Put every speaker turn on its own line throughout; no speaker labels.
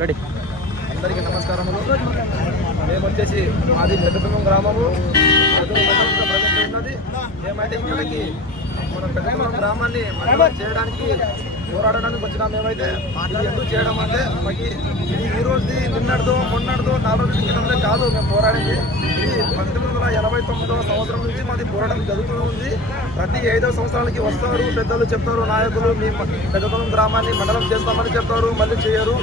Ready.
అందరికీ నమస్కారములు. మేము వచ్చేసి మాది పెద్దపురం గ్రామము. ఉన్నది. మేమైతే ఇక్కడికి మన పెద్దపురం గ్రామాన్ని చేయడానికి పోరాడడానికి వచ్చినా మేమైతే. ఎందుకు చేయడం అంటే మాకు ఇది ఈ రోజుది నిన్నటిదో మొన్నటిదో నాలుగు రోజుల క్రితంలో కాదు మేము పోరాడింది. ఇది పంతొమ్మిది వందల ఎనభై తొమ్మిదవ సంవత్సరం నుంచి మాది పోరాటం జరుగుతూ ఉంది. ప్రతి ఐదో సంవత్సరాలకి వస్తారు పెద్దలు చెప్తారు నాయకులు మీ పెద్దపురం గ్రామాన్ని మండలం చేస్తామని చెప్తారు మళ్ళీ చేయరు.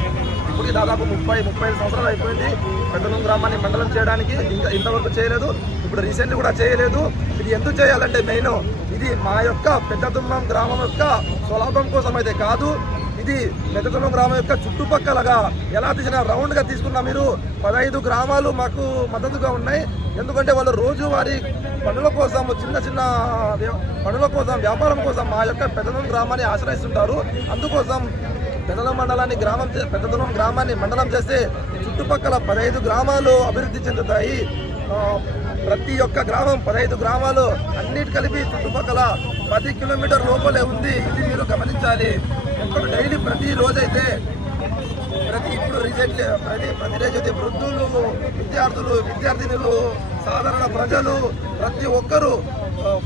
ఇప్పుడు దాదాపు ముప్పై ముప్పై ఐదు సంవత్సరాలు అయిపోయింది. పెద్దలం గ్రామాన్ని మండలం చేయడానికి ఇంకా ఇంతవరకు చేయలేదు. ఇప్పుడు రీసెంట్లీ కూడా చేయలేదు. ఇది ఎందుకు చేయాలంటే మెయిన్ ఇది మా యొక్క పెద్దతుమ్మం గ్రామం యొక్క స్వలాభం కోసం అయితే కాదు. ఇది పెద్దతుమ్మం గ్రామం యొక్క చుట్టుపక్కలగా ఎలా తీసిన రౌండ్గా తీసుకున్నా మీరు పదహైదు గ్రామాలు మాకు మద్దతుగా ఉన్నాయి. ఎందుకంటే వాళ్ళు రోజువారి పనుల కోసం చిన్న చిన్న పనుల కోసం వ్యాపారం కోసం మా యొక్క పెద్దదం గ్రామాన్ని ఆశ్రయిస్తుంటారు. అందుకోసం పెదల మండలాన్ని గ్రామం చే- పెద్దదనం గ్రామాన్ని మండలం చేస్తే చుట్టుపక్కల పదహైదు గ్రామాలు అభివృద్ధి చెందుతాయి. ప్రతి ఒక్క గ్రామం పదహైదు గ్రామాలు అన్నిటి కలిపి చుట్టుపక్కల పది కిలోమీటర్ లోపలే ఉంది. ఇది మీరు గమనించాలి. ఎక్కడ డైలీ ప్రతి రోజైతే ప్రతి ఇప్పుడు రీసెంట్లీ ప్రతి ప్రతి రోజు అయితే వృద్ధులు విద్యార్థులు విద్యార్థినులు సాధారణ ప్రజలు ప్రతి ఒక్కరూ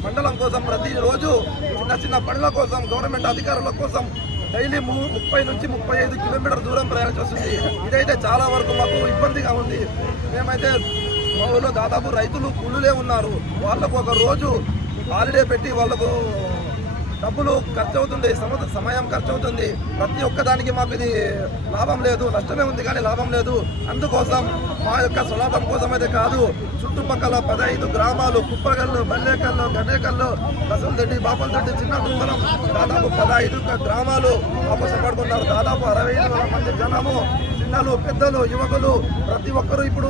మండలం కోసం ప్రతిరోజు చిన్న చిన్న పనుల కోసం గవర్నమెంట్ అధికారుల కోసం డైలీ ము- ముప్పై నుంచి ముప్పై ఐదు కిలోమీటర్ దూరం ప్రయాణించి ఇదైతే చాలా వరకు మాకు ఇబ్బందిగా ఉంది. మేమైతే మా ఊళ్ళో దాదాపు రైతులు కూలీలే ఉన్నారు. వాళ్ళకు ఒక రోజు హాలిడే పెట్టి వాళ్ళకు డబ్బులు ఖర్చు అవుతుంది సమయం ఖర్చు అవుతుంది ప్రతి ఒక్క దానికి మాకు ఇది లాభం లేదు నష్టమే ఉంది కానీ లాభం లేదు. అందుకోసం మా యొక్క స్వలాభం కోసం అయితే కాదు చుట్టుపక్కల పదహైదు గ్రామాలు కుప్పగల్లు బల్లేకల్లు గడ్డేకల్లు బసంతొడ్డి బాపలతొడ్డి చిన్న కుంభలం దాదాపు పదహైదు గ్రామాలు వాపసు దాదాపు అరవై మంది జనము చిన్నలు పెద్దలు యువకులు ప్రతి ఒక్కరూ ఇప్పుడు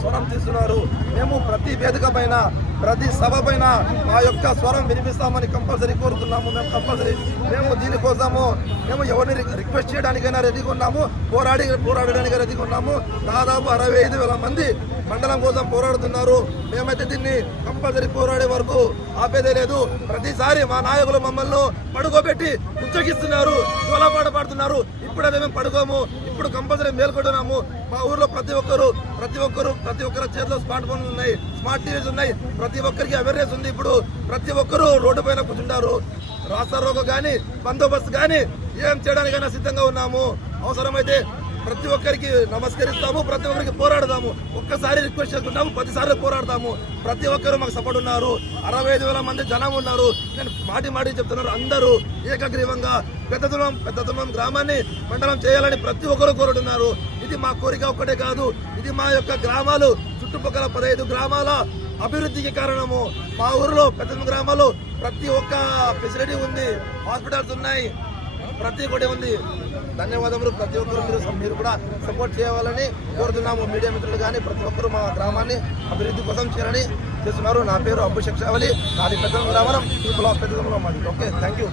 స్వరం తీస్తున్నారు. మేము ప్రతి వేదిక పైన ప్రతి సభ పైన మా యొక్క స్వరం వినిపిస్తామని కంపల్సరీ కోరుతున్నాము. మేము కంపల్సరీ మేము దీనికోసము మేము ఎవరిని రి- రిక్వెస్ట్ చేయడానికైనా రెడీగా ఉన్నాము పోరాడి పోరాడడానికి రెడీగా ఉన్నాము దాదాపు అరవై ఐదు వేల మంది మండలం కోసం పోరాడుతున్నారు. మేమైతే దీన్ని కంపల్సరీ పోరాడే వరకు ఆపేదే లేదు. ప్రతిసారి మా నాయకులు మమ్మల్ని పడుకోబెట్టి ఉద్యోగిస్తున్నారు కోలాపాట పాడుతున్నారు. ఇప్పుడైతే మేము పడుకోము. ఇప్పుడు కంపల్సరీ మేల్కొంటున్నాము. మా ఊర్లో ప్రతి ఒక్కరు ప్రతి ఒక్కరు ప్రతి ఒక్కరి చేతిలో స్మార్ట్ ఫోన్లు ఉన్నాయి స్మార్ట్ టీవీస్ ఉన్నాయి. ప్రతి ఒక్కరికి అవేర్నెస్ ఉంది ఇప్పుడు. ప్రతి ఒక్కరు రోడ్డు పైన కూర్చుంటారు. రాస్తారోగ కానీ బందోబస్తు కానీ ఏం చేయడానికైనా సిద్ధంగా ఉన్నాము. అవసరమైతే ప్రతి ఒక్కరికి నమస్కరిస్తాము ప్రతి ఒక్కరికి పోరాడదాము. ఒక్కసారి రిక్వెస్ట్ చేసుకుంటాము ప్రతిసారి పోరాడతాము ప్రతి ఒక్కరు మాకు సపోర్ట్ ఉన్నారు. అరవై ఐదు వేల మంది జనం ఉన్నారు. నేను మాటి మాటి చెప్తున్నారు అందరూ ఏకగ్రీవంగా పెద్దతులం పెద్దతులం గ్రామాన్ని మండలం చేయాలని ప్రతి ఒక్కరు కోరుతున్నారు ఇది మా కోరిక ఒక్కటే కాదు ఇది మా యొక్క గ్రామాలు చుట్టుపక్కల పదహైదు గ్రామాల అభివృద్ధికి కారణము. మా ఊరిలో పెద్ద గ్రామాలు ప్రతి ఒక్క ఫెసిలిటీ ఉంది హాస్పిటల్స్ ఉన్నాయి ప్రతి ఒక్కటి ఉంది. ధన్యవాదములు. ప్రతి ఒక్కరు మీరు మీరు కూడా సపోర్ట్ చేయాలని కోరుతున్నాము. మీడియా మిత్రులు కానీ ప్రతి ఒక్కరు మా గ్రామాన్ని అభివృద్ధి కోసం చేయాలని చేస్తున్నారు. నా పేరు అబ్బు శిక్షావళి నాది పెద్ద గ్రామం. ఈ బ్లాక్ పెద్ద మాది ఓకే థ్యాంక్ యూ